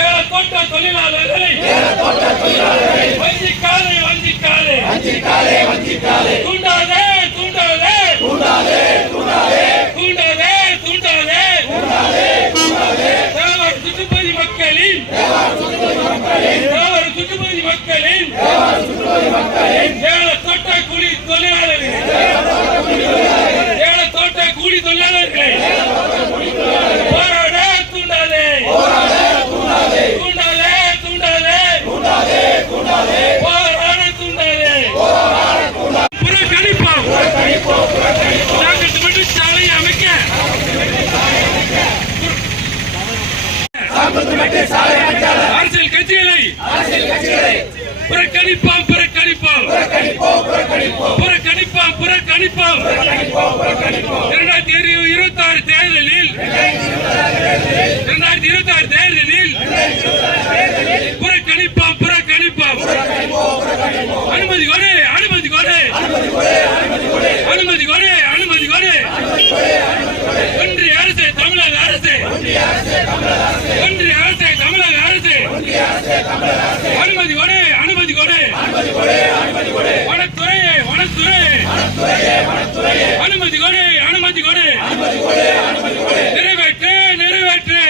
ஏலத்தோட்ட தொழிலாளர்களை வஞ்சிக்காதே வஞ்சிக்காதே தூண்டாதே தூண்டாதே. தூண்டாதே தூண்டாதே. தேவர் சுற்றுப்பதி மக்களின் தேவர் சுற்றுப்பதி மக்களின் ஏலத்தோட்ட கூலி தொழிலாளர்கள். ஏலத்தோட்ட கூலி தொழிலாளர்களை போராட தூண்டாதே தூண்டாதே தூண்டாதே போராட தூண்டாதே புறக்கணிப்போம் நாங்கள் மட்டும் சாலை அமைக்க அரசியல் கட்சிகளை புறக்கணிப்போம் புறக்கணிப்போம் புறக்கணிப்போம் புறக்கணிப்போம் இரண்டாயிரத்தி இருபத்தி ஆறு தேர்தலில் இரண்டாயிரத்தி இருபத்தி ஆறு தேர்தலில் புறக்கணிப்போம் புறக்கணிப்போம். அனுமதி கொடு அனுமதி கொடு. அனுமதி கொடு அனுமதி கொடு. ஒன்றிய அரசு தமிழக அரசு. ஒன்றிய அரசு தமிழக அரசு. அனுமதி கொடு அனுமதி கொடு வனத்துறை வனத்துறை அனுமதி கொடு அனுமதி கொடு நிறைவேற்று நிறைவேற்று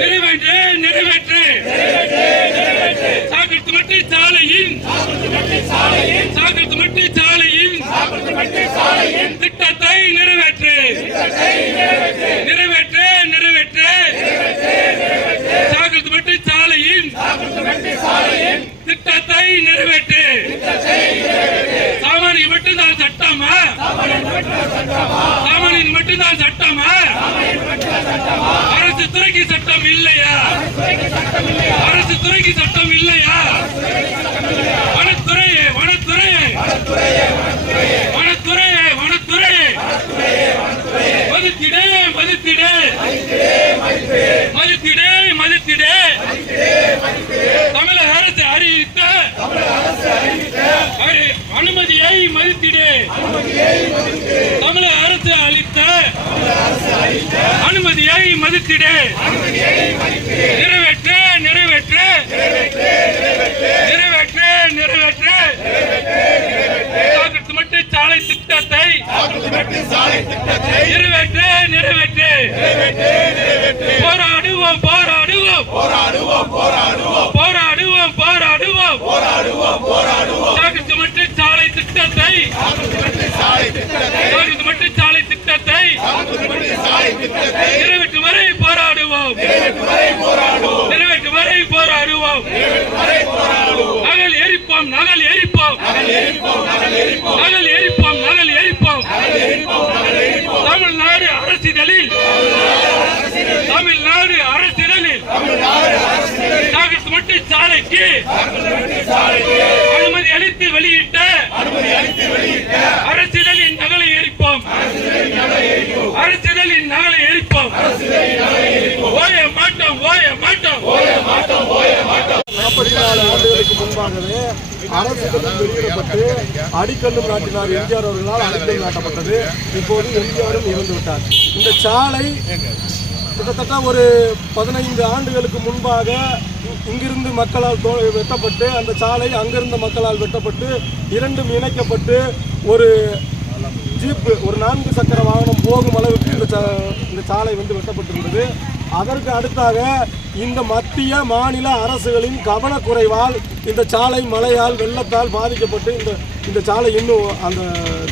நிறைவேற்று நிறைவேற்று சாக்கெட்டு மட்டி சாலையின் சாக்கெட்டு மட்டி சாலையின் திட்டத்தை நிறைவேற்று நிறைவேற்று நிறைவேற்று சாக்கெட்டு மட்டி சாலையின் திட்டத்தை நிறைவேற்று சாமானிய மட்டும்தான் சட்டமா சாமானியன் மட்டும்தான் சட்டமா? அரசு துறைக்கு சட்டம் இல்லையா? அரசு துறைக்கு சட்டம் இல்லையா? வனத்துறையே வனத்துறையே. வனத்துறையே வனத்துறையே. மதித்திடே மதித்திடே. மதித்திடே மதித்திடே. தமிழக அரசு அறிவித்த அனுமதியை மதித்திடே. தமிழக அரசு அளித்த அனுமதியை மதித்திடே நிறைவேற்று நிறைவேற்று. நிறைவேற்று நிறைவேற்று. சாலை திட்டத்தை நிறைவேற்று நிறைவேற்று போராடுவோம் போராடுவோம் போராடுவோம் போராடுவோம் காக்கத்து மட்டு சாலை திட்டத்தை காக்கத்து மட்டு சாலை திட்டத்தை நிறைவேற்று வரை போராடுவோம். நிறைவேற்று வரை போராடுவோம். நகல் எரிப்போம் நகல் எரிப்போம். நகல் எரிப்போம் நகல் எரிப்போம். தமிழ்நாடு அரசிதழில். தமிழ்நாடு அரசிதழில். காங்கிரஸ் மட்டு சாலைக்கு. அனுமதி அளித்து வெளியிட்ட. அரசிதழின் நகலை அரசிதழின் நகலை எரிப்போம். ஓய மாட்டோம் ஓய மாட்டோம். நாற்பத்தி நாலு ஆண்டுகளுக்கு முன்பாகவே அரசிடம் வெளியிடப்பட்டு அடிக்கல்லும் நாட்டினார் எம்ஜிஆர் அவர்களால் அடிக்கல் நாட்டப்பட்டது. இப்போது எம்ஜிஆரும் இறந்து விட்டார். இந்த சாலை கிட்டத்தட்ட ஒரு பதினைந்து ஆண்டுகளுக்கு முன்பாக இங்கிருந்து மக்களால் வெட்டப்பட்டு அந்த சாலை அங்கிருந்த மக்களால் வெட்டப்பட்டு இரண்டும் இணைக்கப்பட்டு ஒரு ஜீப்பு ஒரு நான்கு சக்கர வாகனம் போகும் அளவுக்கு இந்த சா- இந்த சாலை வந்து வெட்டப்பட்டிருந்தது. அதற்கு அடுத்தாக இந்த மத்திய மாநில அரசுகளின் கவனக்குறைவால் இந்த சாலை மழையால் வெள்ளத்தால் பாதிக்கப்பட்டு இந்த இந்த சாலை இன்னும் அந்த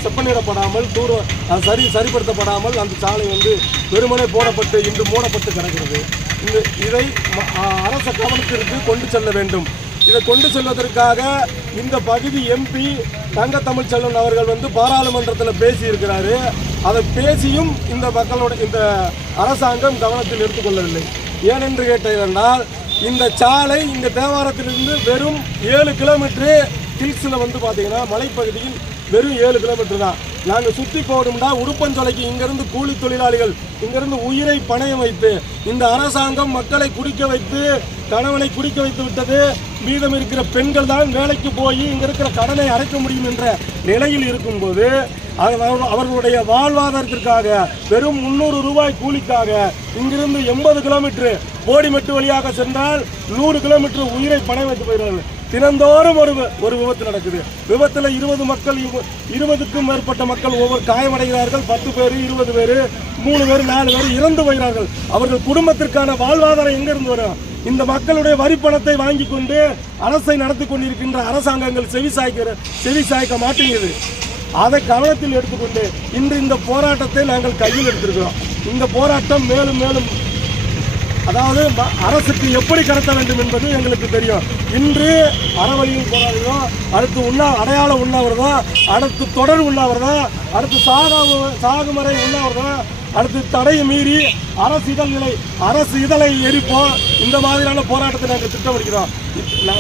செப்பனிடப்படாமல் தூர சரி சரிப்படுத்தப்படாமல் அந்த சாலை வந்து வெறுமனே போடப்பட்டு இன்று மூடப்பட்டு கிடக்கிறது. இந்த இதை அரச கவனத்திற்கு கொண்டு செல்ல வேண்டும். இதை கொண்டு செல்வதற்காக இந்த பகுதி எம்பி தங்க தமிழ்ச்செல்வன் அவர்கள் வந்து பாராளுமன்றத்தில் பேசியிருக்கிறாரு. அதை பேசியும் இந்த மக்களோட இந்த அரசாங்கம் கவனத்தில் எடுத்துக்கொள்ளவில்லை. ஏனென்று கேட்டதென்றால் இந்த சாலை இந்த தேவாரத்திலிருந்து வெறும் ஏழு கிலோமீட்டரு ஹில்ஸில் வந்து பார்த்தீங்கன்னா மலைப்பகுதியில் வெறும் ஏழு கிலோமீட்டர் தான். நாங்கள் சுற்றி போகணும்னா உடுப்பஞ்சோலைக்கு இங்கேருந்து கூலி தொழிலாளிகள் இங்கேருந்து உயிரை பணையம் வைத்து இந்த அரசாங்கம் மக்களை குடிக்க வைத்து கணவனை குடிக்க வைத்து விட்டது. மீதம் இருக்கிற பெண்கள் தான் வேலைக்கு போய் இங்கே இருக்கிற கடனை அடைக்க முடியும் என்ற நிலையில் இருக்கும்போது அவர்- அவர்களுடைய வாழ்வாதாரத்திற்காக வெறும் முந்நூறு ரூபாய் கூலிக்காக இங்கிருந்து எண்பது கிலோமீட்டர் போடிமெட்டு வழியாக சென்றால் நூறு கிலோமீட்டர் உயிரை பணம் வைத்து போகிறார்கள். தினந்தோறும் ஒரு ஒரு விபத்து நடக்குது. விபத்தில் இருபது மக்கள் இருபதுக்கும் மேற்பட்ட மக்கள் ஒவ்வொரு காயமடைகிறார்கள். பத்து பேர் இருபது பேர் மூணு பேர் நாலு பேர் இறந்து போகிறார்கள். அவர்கள் குடும்பத்திற்கான வாழ்வாதாரம் எங்கிருந்து வரும்? இந்த மக்களுடைய வரி பணத்தை வாங்கி கொண்டு அரசை நடத்தி கொண்டிருக்கின்ற அரசாங்கங்கள் செவி சாய்க்கிற செவி சாய்க்க மாட்டேங்குது. அதை கவனத்தில் எடுத்துக்கொண்டு இன்று இந்த போராட்டத்தை நாங்கள் கையில் எடுத்திருக்கிறோம். இந்த போராட்டம் மேலும் மேலும் அதாவது ம- அரசுக்கு எப்படி கடத்த வேண்டும் என்பது எங்களுக்கு தெரியும். இன்று அறவழியில் போராடுகிறோம் அடுத்து உண்ணா அடையாள உண்ணாவிரதம் அடுத்து தொடர் உண்ணாவிரதம் அடுத்து சாகா சாகுமறை உண்ணாவிரதம் அடுத்து தடையை மீறி அரசு இதழ்களை அரசு இதழை எரிப்போம் இந்த மாதிரியான போராட்டத்தை நாங்கள் திட்டமிடுகிறோம்.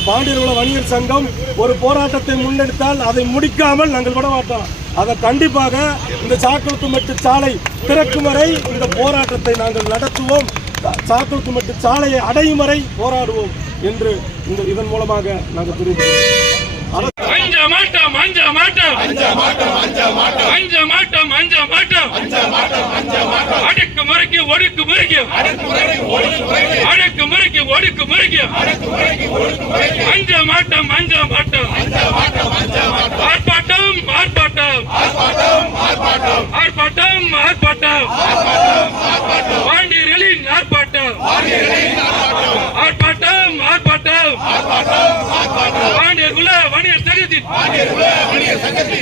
பாண்டியர் உள்ள வணிகர் சங்கம் ஒரு போராட்டத்தை முன்னெடுத்தால் அதை முடிக்காமல் நாங்கள் விட மாட்டோம். அதை கண்டிப்பாக இந்த சாக்குளத்து மட்டு சாலை திறக்கும் வரை இந்த போராட்டத்தை நாங்கள் நடத்துவோம். சாக்குளத்து மட்டு சாலையை அடையும் வரை போராடுவோம் என்று இந்த இதன் மூலமாக நாங்கள் தெரிவிக்கிறோம் அஞ்ச மாட்டோம் அஞ்ச மாட்டோம். அஞ்ச மாட்டோம் அஞ்ச மாட்டோம். அஞ்ச மாட்டோம் அடக்கு முறைக்கு ஒடுக்கு முறைக்கு. அடக்கு முறைக்கு ஒடுக்கு முறைக்கு. அஞ்ச மாட்டோம் அஞ்ச மாட்டோம். ஆர்ப்பாட்டம் ஆர்ப்பாட்டம். ஆர்ப்பாட்டம் ஆர்ப்பாட்டம். பாண்டியர்களின் ஆர்ப்பாட்டம். ஆர்ப்பாட்டம் ஆர்ப்பாட்டம் பாண்டியர் குல வணிகர் சங்கத்தின்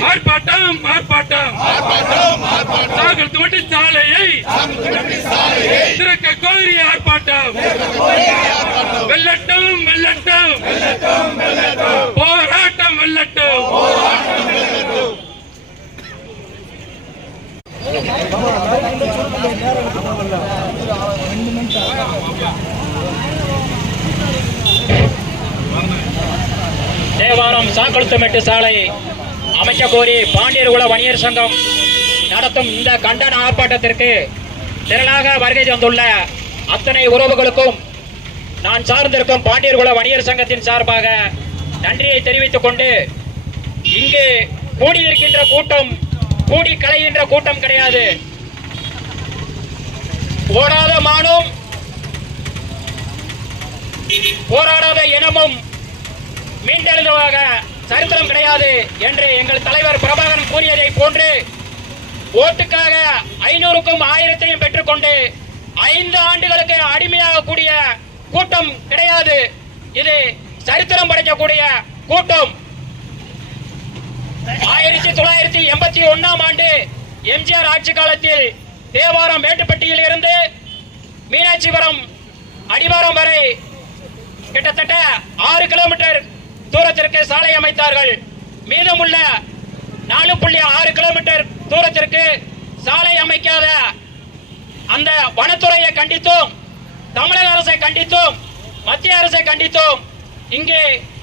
ஆர்ப்பாட்டம் ஆர்ப்பாட்டம். தாக்கல் துவட்டு சாலையை திறக்க கோரி ஆர்ப்பாட்டம். வெள்ளட்டும் வெள்ளட்டும் போராட்டம் வெள்ளட்டும் தேவாரம் சாக்கழுத்துமெட்டு சாலை அமைக்க கோரி பாண்டியர்குல வணிகர் சங்கம் நடத்தும் இந்த கண்டன ஆர்ப்பாட்டத்திற்கு திரளாக வருகை தந்துள்ள அத்தனை உறவுகளுக்கும் நான் சார்ந்திருக்கும் பாண்டியர்குல வணிகர் சங்கத்தின் சார்பாக நன்றியை தெரிவித்துக் கொண்டு இங்கு கூடியிருக்கின்ற கூட்டம் கூடி கலைகின்ற கூட்டம் கிடையாது. போராத மானும் போராடாத இனமும் மீண்டெழுந்ததாக சரித்திரம் கிடையாது என்று எங்கள் தலைவர் பிரபாகரன் கூறியதை போன்று ஓட்டுக்காக ஐநூறுக்கும் ஆயிரத்தையும் பெற்றுக்கொண்டு ஐந்து ஆண்டுகளுக்கு அடிமையாகக்கூடிய கூட்டம் கிடையாது. இது சரித்திரம் படைக்கக்கூடிய கூட்டம். ஆயிரத்தி தொள்ளாயிரத்தி எண்பத்தி ஒன்னாம் ஆண்டு எம்ஜிஆர் ஆட்சி காலத்தில் தேவாரம் மேட்டுப்பட்டியில் இருந்து மீனாட்சிபுரம் அடிவாரம் வரை கிட்டத்தட்ட ஆறு கிலோமீட்டர் தூரத்திற்கு சாலை அமைத்தார்கள். மீதமுள்ள நாலு புள்ளி ஆறு கிலோமீட்டர் தூரத்திற்கு சாலை அமைக்காத அந்த வனத்துறையை கண்டித்தும். தமிழக அரசை கண்டித்தும். மத்திய அரசை கண்டித்தும். இங்கே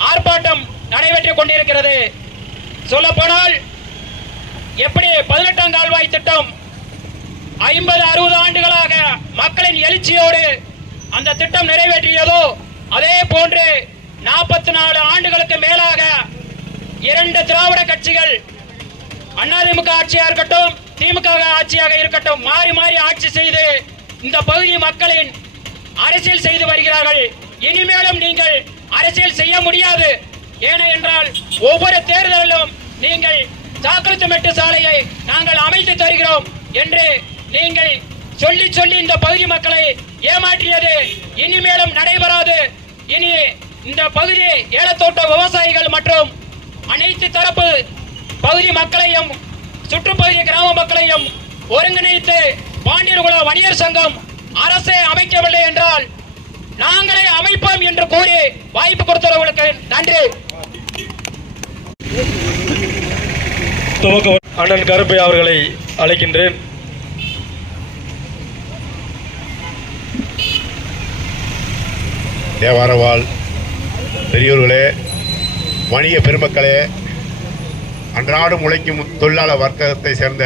ஆர்ப்பாட்டம் நடைபெற்றுக் கொண்டிருக்கிறது. சொல்ல போனால் எப்படி பதினெட்டாம் கால்வாய் திட்டம் ஐம்பது அறுபது ஆண்டுகளாக மக்களின் எழுச்சியோடு அந்த திட்டம் நிறைவேற்றியதோ அதே போன்று நாற்பத்தி நாலு ஆண்டுகளுக்கு மேலாக இரண்டு திராவிட கட்சிகள் அதிமுக ஆட்சியாக இருக்கட்டும் திமுக ஆட்சியாக இருக்கட்டும் மாறி மாறி ஆட்சி செய்து இந்த பகுதி மக்களின் அரசியல் செய்து வருகிறார்கள். இனிமேலும் நீங்கள் அரசியல் செய்ய முடியாது. ஏனென்றால் ஒவ்வொரு தேர்தலிலும் நீங்கள் சாக்கிரத்து மெட்டு சாலையை நாங்கள் அமைத்து தருகிறோம் என்று நீங்கள் சொல்லி சொல்லி இந்த பகுதி மக்களை ஏமாற்றியது இனிமேலும் நடைபெறாது. இனி இந்த பகுதி ஏலத்தோட்ட விவசாயிகள் மற்றும் அனைத்து தரப்பு பகுதி மக்களையும் சுற்றுப்பகுதி கிராம மக்களையும் ஒருங்கிணைத்து பாண்டியர்குல வணிகர் சங்கம் அரசை அமைக்கவில்லை என்றால் நாங்களே அமைப்போம் என்று கூறி வாய்ப்பு கொடுத்தவர்களுக்கு நன்றி. துவக்க அண்ணன் கருப்பை அவர்களை அழைக்கின்றேன். தேவாரவாள் பெரியோர்களே வணிக பெருமக்களே அன்றாடம் உழைக்கும் தொழிலாளர் வர்க்கத்தை சேர்ந்த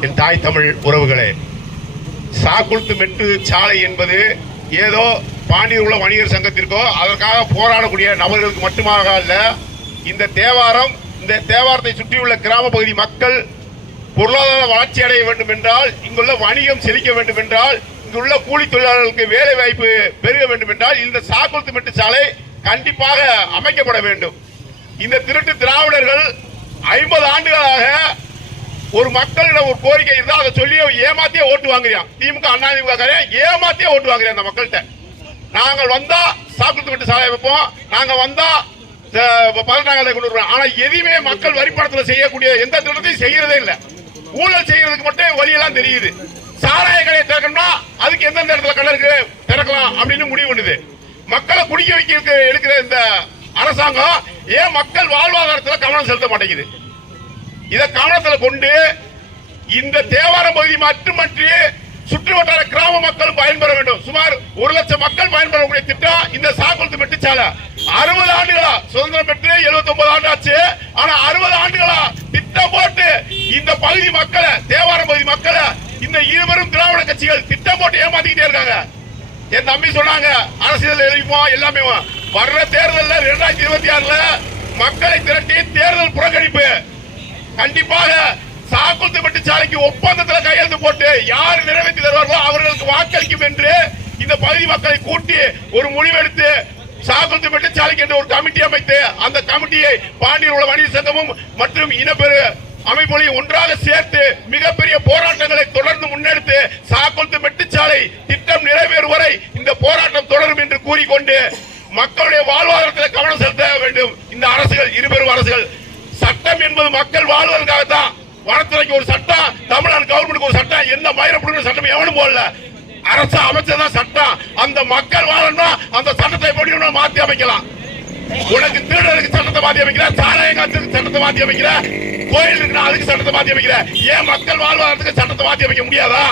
என் தாய் தமிழ் உறவுகளே சாக்குழுத்து மெட்டு சாலை என்பது ஏதோ பாண்டியர் உள்ள வணிகர் சங்கத்திற்கோ அதற்காக போராடக்கூடிய நபர்களுக்கு மட்டுமாக அல்ல இந்த தேவாரம் இந்த தேவாரத்தை சுற்றியுள்ள கிராம பகுதி மக்கள் பொருளாதார வளர்ச்சி அடைய வேண்டும் என்றால் இங்குள்ள வணிகம் செழிக்க வேண்டும் என்றால் இங்குள்ள கூலி தொழிலாளர்களுக்கு வேலை வாய்ப்பு பெருக வேண்டும் என்றால் இந்த சாக்குழுத்து மெட்டு சாலை கண்டிப்பாக அமைக்கப்பட வேண்டும். இந்த திருட்டு திராவிடர்கள் ஐம்பது ஆண்டுகளாக ஒரு மக்களிடம் ஒரு கோரிக்கை இருந்தால் அதை சொல்லி ஏமாத்தியே ஓட்டு வாங்குறான் திமுக அண்ணா திமுக ஏமாத்தியே ஓட்டு வாங்குறேன் அந்த மக்கள்கிட்ட? நாங்கள் வந்தா சாப்பிட்டு விட்டு சாலை வைப்போம். நாங்க வந்தா அஹ், பதினெட்டாம் கொண்டு வருவோம். ஆனா எதுவுமே மக்கள் வரிப்படத்தில் செய்யக்கூடிய எந்த திட்டத்தையும் செய்யறதே இல்லை. ஊழல் செய்யறதுக்கு மட்டும் வழியெல்லாம் தெரியுது. சாராய கடையை திறக்கணும்னா அதுக்கு எந்தெந்த இடத்துல கடை இருக்கு? திறக்கலாம் அப்படின்னு முடிவு பண்ணுது. மக்களை குடிக்க வைக்க எடுக்கிற இந்த அரசாங்கம் ஏன் மக்கள் வாழ்வாதாரத்தில் கவனம் செலுத்த மாட்டேங்குது? இதை கவனத்தில் கொண்டு இந்த தேவாரம் பகுதி மட்டுமன்றி சுற்று வட்டார கிராம மக்கள் பயன்பெற வேண்டும். சுமார் ஒரு லட்சம் மக்கள் பயன்பெறக்கூடிய திட்டம் இந்த சாக்குளத்து மெட்டுச்சாலை. அறுபது ஆண்டுகளா சுதந்திரம் பெற்று 79 ஆண்டு ஆச்சு ஆனா அறுபது ஆண்டுகளா திட்டம் போட்டு இந்த பகுதி மக்களை தேவாரம் பகுதி மக்களை இந்த இருவரும் திராவிட கட்சிகள் திட்டம் போட்டு ஏமாத்திக்கிட்டே இருக்காங்க. என் தம்பி சொன்னாங்க அரசியல் எழுதிப்போம் எல்லாமே வர்ற தேர்தலில் இரண்டாயிரத்தி இருபத்தி ஆறுல மக்களை திரட்டி தேர்தல் புறக்கணிப்பு. கண்டிப்பாக சாக்குளத்து சாலைக்கு ஒப்பந்தத்தில் கையெழுத்து போட்டு யார் நிறைவேற்றி தருவார்களோ அவர்களுக்கு வாக்களிக்கும் என்று இந்த பகுதி மக்களை கூட்டி ஒரு முடிவெடுத்து சாக்குளத்து சாலைக்கு என்று ஒரு கமிட்டி அமைத்து அந்த கமிட்டியை பாண்டியர் உள்ள வணிக சங்கமும் மற்றும் இனப்பெரு அமைப்புகளையும் ஒன்றாக சேர்த்து மிகப்பெரிய போராட்டங்களை தொடர்ந்து முன்னெடுத்து சாக்குளத்து மெட்டுச்சாலை திட்டம் நிறைவேறும் வரை இந்த போராட்டம் தொடரும் என்று கூறிக்கொண்டு மக்களுடைய வாழ்வாதாரத்தில் கவனம் செலுத்த வேண்டும். இந்த அரசுகள் இருபெரும் அரசுகள். சட்டம் என்பது மக்கள் வாழ்வதற்காகத்தான். வனத்துறைக்கு ஒரு சட்டம் தமிழ்நாடு கவர்மெண்ட்டுக்கு ஒரு சட்டம். எந்த மயிரப்படுகிற சட்டம் எவனும் போடல. அரசு அமைச்சதான் சட்டம். அந்த மக்கள் வாழணும்னா அந்த சட்டத்தை எப்படி மாற்றி அமைக்கலாம். உனக்கு திருடருக்கு சட்டத்தை மாற்றி அமைக்கிற சாராயங்காத்துக்கு சட்டத்தை மாற்றி அமைக்கிற கோயில் இருக்குன்னா அதுக்கு சட்டத்தை மாத்தி அமைக்கிற? ஏன் மக்கள் வாழ்வாதாரத்துக்கு சட்டத்தை மாத்தி அமைக்க முடியாதா?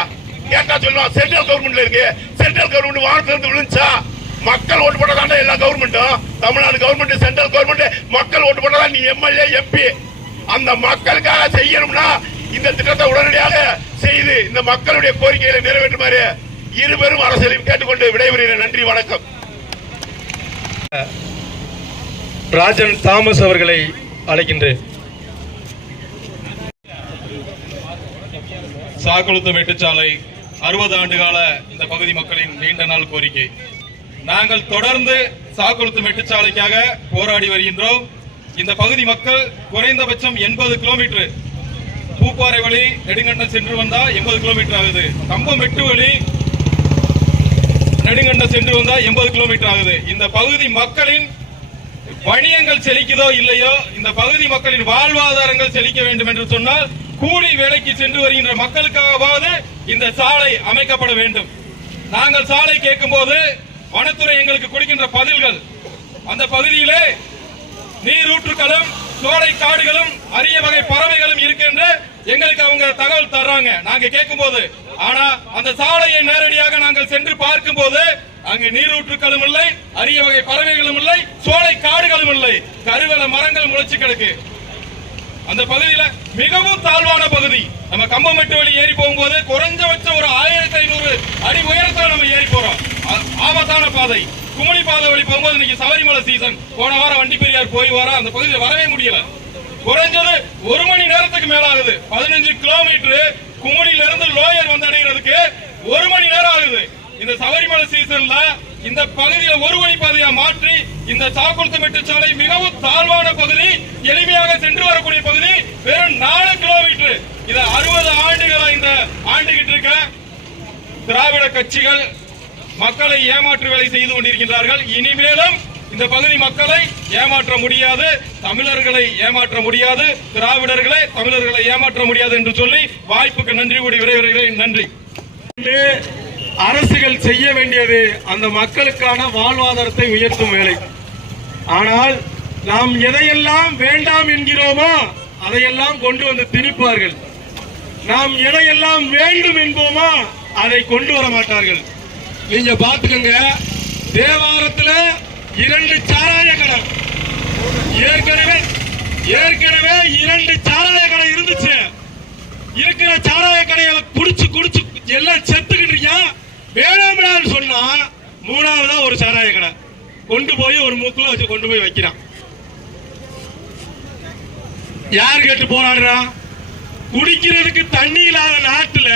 கேட்டா சொல்லுவான் சென்ட்ரல் கவர்மெண்ட்ல இருக்கு. சென்ட்ரல் கவர்மெண்ட் வானத்துல இருந்து விழுந்துச்சா? மக்கள் ஓட்டு போட்டதாண்டா எல்லா கவர்மெண்ட்டும் தமிழ்நாடு கவர்மெண்ட் சென்ட்ரல் கவர்மெண்ட் மக்கள் ஓட்டு போட்டதா? நீ எம்எல்ஏ எம்பி அந்த மக்களுக்காக செய்யணும்னா இந்த திட்டத்தை உடனடியாக செய்து இந்த மக்களுடைய கோரிக்கைகளை நிறைவேற்றுமாறு இருபெரும் அரசியலையும் கேட்டுக்கொண்டு விடைபெறுகிறேன். நன்றி வணக்கம். ராஜன் தாமஸ் அவர்களை அழைக்கின்றேன். சாக்குளத்து வெட்டுச்சாலை அறுபது ஆண்டு கால இந்த பகுதி மக்களின் நீண்ட நாள் கோரிக்கை. நாங்கள் தொடர்ந்து சாக்குளத்து மெட்டுச்சாலைக்காக போராடி வருகின்றோம். இந்த பகுதி மக்கள் குறைந்தபட்சம் எண்பது கிலோமீட்டர் பூப்பாறை வழி நெடுங்கண்டம் சென்று வந்தால் எண்பது கிலோமீட்டர் ஆகுது. கம்பம் மெட்டு வழி நெடுங்கண்டம் சென்று வந்தால் எண்பது கிலோமீட்டர் ஆகுது. இந்த பகுதி மக்களின் வணிகங்கள் செழிக்குதோ இல்லையோ இந்த பகுதி மக்களின் வாழ்வாதாரங்கள் செழிக்க வேண்டும் என்று சொன்னால் கூலி வேலைக்கு சென்று வருகின்ற மக்களுக்காகவாவது இந்த சாலை அமைக்கப்பட வேண்டும். நாங்கள் சாலை கேட்கும்போது வனத்துறை எங்களுக்கு கொடுக்கின்ற பதில்கள். அந்த பகுதியிலே நீரூற்றுகளும் சோலை காடுகளும் அரிய வகை பறவைகளும் இருக்கின்ற எங்களுக்கு அவங்க தகவல் தர்றாங்க. நாங்க கேட்கும்போது ஆனா அந்த சாலையை நேரடியாக நாங்கள் சென்று பார்க்கும்போது அங்கு நீரூற்றுகளும் இல்லை அரிய வகை பறவைகளும் இல்லை சோலை காடுகளும் இல்லை. கருவேல மரங்கள் முளைச்சு கிடக்கு. அந்த பகுதியில மிகவும் தாழ்வான பகுதி. நம்ம கம்பமெட்டு வழி ஏறி போகும்போது குறைஞ்சபட்சம் ஒரு ஆயிரத்தி ஐநூறு அடி உயரத்தில் நம்ம ஏறி போறோம். ஆபத்தான பாதை. குமளி பாதை வழி போகும்போது இன்னைக்கு சபரிமலை சீசன் போன வாரம் வண்டி பெரியார் போய் வர அந்த பகுதியில் வரவே முடியல. குறைஞ்சது ஒரு மணி நேரத்துக்கு மேல ஆகுது பதினஞ்சு கிலோமீட்டர் குமளியில இருந்து லோயர் வந்து அடைகிறதுக்கு ஒரு மணி நேரம் ஆகுது. இந்த சபரிமலை சீசன்ல இந்த பகுதியை ஒரு வழி பாதையா மாற்றி இந்த சாக்குளத்து மெட்டு சாலை மிகவும் தாழ்வான பகுதி எளிமையாக சென்று வரக்கூடிய பகுதி வெறும் நாலு கிலோமீட்டர் இது அறுபது ஆண்டுகளா இந்த ஆண்டுகிட்டு இருக்க திராவிட கட்சிகள் மக்களை ஏமாற்று வேலை செய்து கொண்டிருக்கின்றார்கள். இனிமேலும் இந்த பகுதி மக்களை ஏமாற்ற முடியாது. தமிழர்களை ஏமாற்ற முடியாது. திராவிடர்களை தமிழர்களை ஏமாற்ற முடியாது என்று சொல்லி வாய்ப்புக்கு நன்றி கூடி விரைவுகிறேன் நன்றி. அரசுகள் செய்ய வேண்டியது அந்த மக்களுக்கான வாழ்வாதாரத்தை உயர்த்தும் வேலை. ஆனால் நாம் எதையெல்லாம் வேண்டாம் என்கிறோமோ அதையெல்லாம் கொண்டு வந்து திணிப்பார்கள். நாம் எதையெல்லாம் வேண்டும் என்போமோ அதை கொண்டு வர மாட்டார்கள். நீங்க பாத்துக்கங்க தேவாரத்துல இரண்டு சாராய கடை. ஏற்கனவே ஏற்கனவே இரண்டு சாராய கடை இருந்துச்சு. இருக்கிற சாராய கடைகளை குடிச்சு குடிச்சு எல்லாம் செத்துக்கிட்டு வேணாம்டான்னு சொன்னா மூணாவதா ஒரு சாராய கடை. கொண்டு போய் ஒரு மூக்குல வச்சு கொண்டு போய் வைக்கிறான். யார் கேட்டு போராடுறான் குடிக்கிறதுக்கு தண்ணி இல்லாத நாட்டுல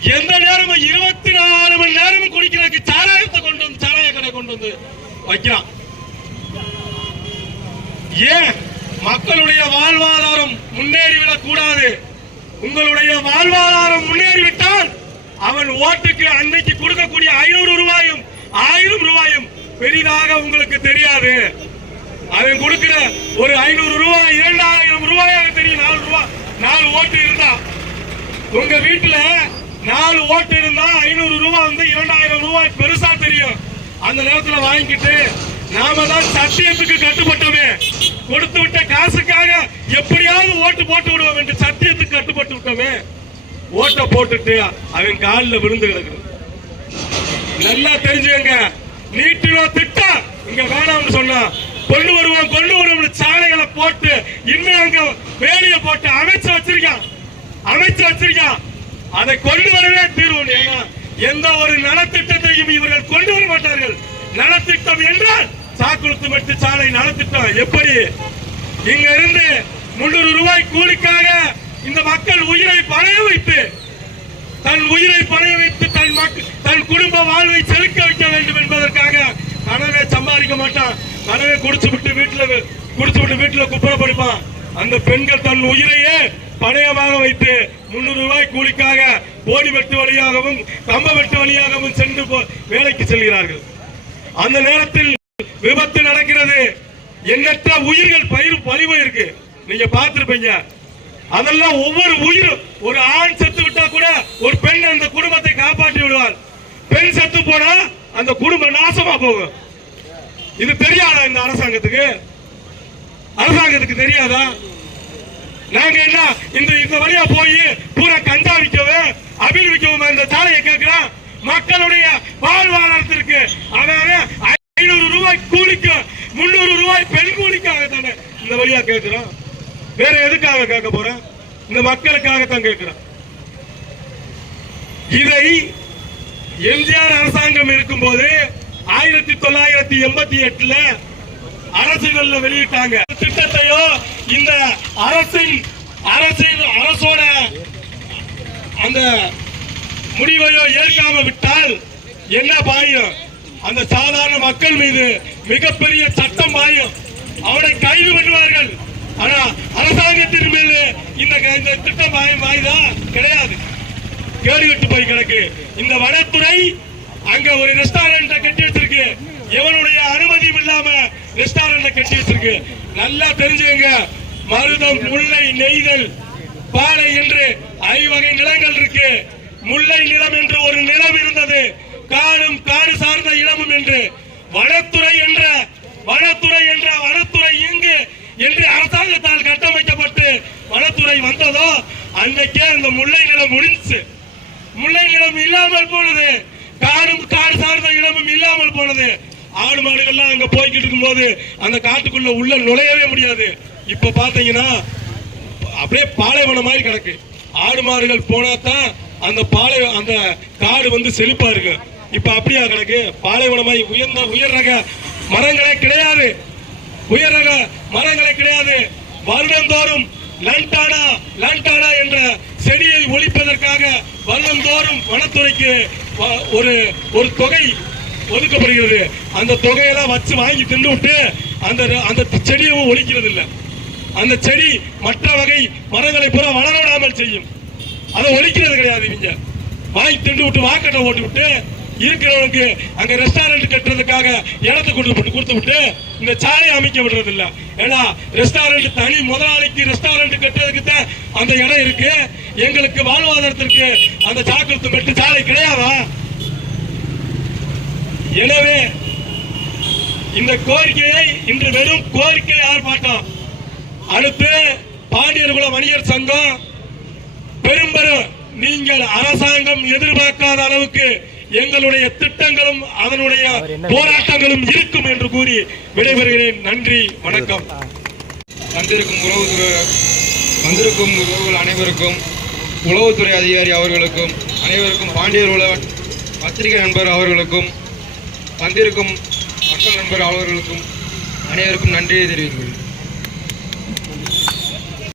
எந்த நேரமும் இருபத்தி நாலு மணி நேரமும் குடிக்கிறதுக்கு சாராயத்தை கொண்டு வந்து சாராய கடை கொண்டு வந்து வைக்கிறான். ஏன்? மக்களுடைய வாழ்வாதாரம் முன்னேறிவிடக் கூடாது உங்களுடைய வாழ்வாதாரம் முன்னேறிவிட்டால் அவன் ஓட்டுக்கு அன்னைக்கு கொடுக்கக்கூடிய ஐநூறு ரூபாயும் ஆயிரம் ரூபாயும் பெரிதாக உங்களுக்கு தெரியாது. அவன் கொடுக்கிற ஒரு ஐநூறு ரூபாய் இரண்டாயிரம் ரூபாயாக தெரியும். நாலு ரூபாய் நாலு ஓட்டு இருந்தா. உங்க வீட்டுல நாலு ஓட்டு இருந்தா ஐநூறு ரூபாய் வந்து இரண்டாயிரம் ரூபாய் பெருசா தெரியும். அந்த நேரத்துல வாங்கிக்கிட்டு நாம தான் சத்தியத்துக்கு கட்டுப்பட்டோமே. கொடுத்து விட்ட காசுக்காக எப்படியாவது ஓட்டு போட்டு விடுவோம் என்று சத்தியத்துக்கு கட்டுப்பட்டு விட்டோமே. ஓட்டை போட்டுட்டு அவன் காலில் விழுந்து கிடக்குறது நல்லா தெரிஞ்சுங்க நீட்டினோ திட்டம் இங்க வேணாம்னு சொன்னா கொண்டு வருவோம் கொண்டு வருவோம் சாலைகளை போட்டு இன்னும் அங்க வேலியை போட்டு அமைச்சு வச்சிருக்கான். அமைச்சு வச்சிருக்கான். அதை கொண்டு வரவே தீர்வு எந்த ஒரு நலத்திட்டத்தையும் இவர்கள் கொண்டு வர மாட்டார்கள். நலத்திட்டம் என்றால் சாக்குளத்து மட்டு சாலை நலத்திட்டம். எப்படி? இங்க இருந்து முன்னூறு ரூபாய் கூலிக்காக இந்த மக்கள் உயிரை பழைய வைத்து தன் உயிரை பழைய வைத்து தன் தன் குடும்ப வாழ்வை செலுக்க வைக்க வேண்டும் என்பதற்காக கனவே சம்பாதிக்க மாட்டான் கனவே குடிச்சு விட்டு வீட்டுல குடிச்சு விட்டு வீட்டுல குப்புற அந்த பெண்கள் தன் உயிரையே பணையமாக வைத்து முன்னூறு ரூபாய் கூலிக்காக போடி வெட்டு வழியாகவும் கம்ப வெட்டு வழியாகவும் சென்று போ- வேலைக்கு செல்கிறார்கள். அந்த நேரத்தில் விபத்து நடக்கிறது. எண்ணற்ற உயிர்கள் பயிர் பழிவு இருக்கு. நீங்க பார்த்திருப்பீங்க. அதெல்லாம் ஒவ்வொரு உயிரும். ஒரு ஆண் செத்து விட்டா கூட ஒரு பெண் அந்த குடும்பத்தை காப்பாற்றி விடுவார் பெண் செத்து போனா அந்த குடும்பம் நாசமா போகும். இது தெரியாதா இந்த அரசாங்கத்துக்கு? அரசாங்கத்துக்கு தெரியாதா? நாங்க என்ன இந்த இந்த வழியா போய் பூரா கஞ்சா விற்கவும் அபில் விற்கவும் இந்த சாலையை கேட்கிறோம். மக்களுடைய வாழ்வாதாரத்திற்கு அதாவது ஐநூறு ரூபாய் கூலிக்கு முன்னூறு ரூபாய் பெண் கூலிக்காக தானே இந்த வழியா கேட்கிறோம். வேற எதுக்காக கேட்க போறேன்? இந்த மக்களுக்காகத்தான் கேட்கிறோம் இதை எம்ஜிஆர் அரசாங்கம் இருக்கும்போது ஆயிரத்தி தொள்ளாயிரத்தி எண்பத்தி எட்டுல அரசுகள்ல வெளியிட்டாங்க. திட்டத்தையோ இந்த அரசின் அரசின் அரசோட அந்த முடிவையோ ஏற்காம விட்டால் என்ன பாயும்? அந்த சாதாரண மக்கள் மீது மிகப்பெரிய சட்டம் பாயும். அவனை கைது பண்ணுவார்கள். ஆனா அரசாங்கத்தின் மேல இந்த இந்த திட்டம் பாயும் கிடையாது. கேடுகட்டு போய் கிடக்கு. இந்த வனத்துறை அங்க ஒரு ரெஸ்டாரண்ட கட்டி வச்சிருக்கு. எவனுடைய அனுமதியும் இல்லாம ரெஸ்டாரண்ட கட்டி வச்சிருக்கு. நல்லா தெரிஞ்சுங்க மருதம் முல்லை நெய்தல் பாலை என்று ஐவகை நிலங்கள் இருக்கு. முல்லை நிலம் என்று ஒரு நிலம் இருந்தது. காடும் காடு சார்ந்த இடமும் என்று. வனத்துறை என்ற வனத்துறை என்ற வனத்துறை எங்கு என்று அரசாங்கத்தால் கட்டமைக்கப்பட்டு வனத்துறை வந்ததோ அன்னைக்கே அந்த முல்லை நிலம் முடிஞ்சு. முல்லை நிலம் இல்லாமல் போனது. காடும் காடு சார்ந்த இடமும் இல்லாமல் போனது. ஆடு மாடுகள்லாம் அங்க போய்கிட்டு இருக்கும்போது அந்த காட்டுக்குள்ள உள்ள நுழையவே முடியாது. இப்ப பாத்தீங்கன்னா அப்படியே பாலைவனம் மாதிரி கிடக்கு. ஆடு மாடுகள் போனா தான் அந்த பாலை அந்த காடு வந்து செழிப்பா இருக்கு இப்ப அப்படியா கிடக்கு? பாலைவனமாய் உயர்ந்த உயர் ரக மரங்களே கிடையாது. உயர் ரக மரங்களே கிடையாது. வருடந்தோறும் லண்டானா லண்டானா என்ற செடியை ஒழிப்பதற்காக வருடந்தோறும் வனத்துறைக்கு வ- ஒரு ஒரு தொகை ஒதுக்கப்படுகிறது. அந்த தொகையெல்லாம் வச்சு வாங்கி தின்னு விட்டு அந்த அந்த செடியவும் ஒழிக்கிறது இல்லை அந்த செடி மற்ற வகை மரங்களை பூரா வளர விடாமல் செய்யும். அதை ஒழிக்கிறது கிடையாது இவங்க. வாங்கி திண்டு விட்டு வாக்கட்டை ஓட்டு விட்டு இருக்கிறவனுக்கு அங்க ரெஸ்டாரண்ட் கட்டுறதுக்காக இடத்தை கொடுத்து விட்டு கொடுத்து விட்டு இந்த சாலையை அமைக்க விடுறது இல்ல ஏன்னா ரெஸ்டாரண்ட் தனி முதலாளிக்கு ரெஸ்டாரண்ட் கட்டுறதுக்கு தான் அந்த இடம் இருக்கு. எங்களுக்கு வாழ்வாதாரத்திற்கு அந்த சாக்கிரத்து மெட்டு சாலை கிடையாதா? எனவே இந்த கோரிக்கையை இன்று வெறும் கோரிக்கை ஆர்ப்பாட்டம். அடுத்து பாண்டியர்குல வணிகர் சங்கம். பெரும்பெரும் நீங்கள் அரசாங்கம் எதிர்பார்க்காத அளவுக்கு எங்களுடைய திட்டங்களும் அதனுடைய போராட்டங்களும் இருக்கும் என்று கூறி விடைபெறுகிறேன். நன்றி வணக்கம். வந்திருக்கும் உளவுத்துறை வந்திருக்கும் உறவுகள் அனைவருக்கும் உளவுத்துறை அதிகாரி அவர்களுக்கும் அனைவருக்கும் பாண்டியர் உள பத்திரிகை நண்பர் அவர்களுக்கும் வந்திருக்கும் மக்கள் நண்பர் அவர்களுக்கும் அனைவருக்கும் நன்றியை தெரிவித்துக் கொள்கிறேன்.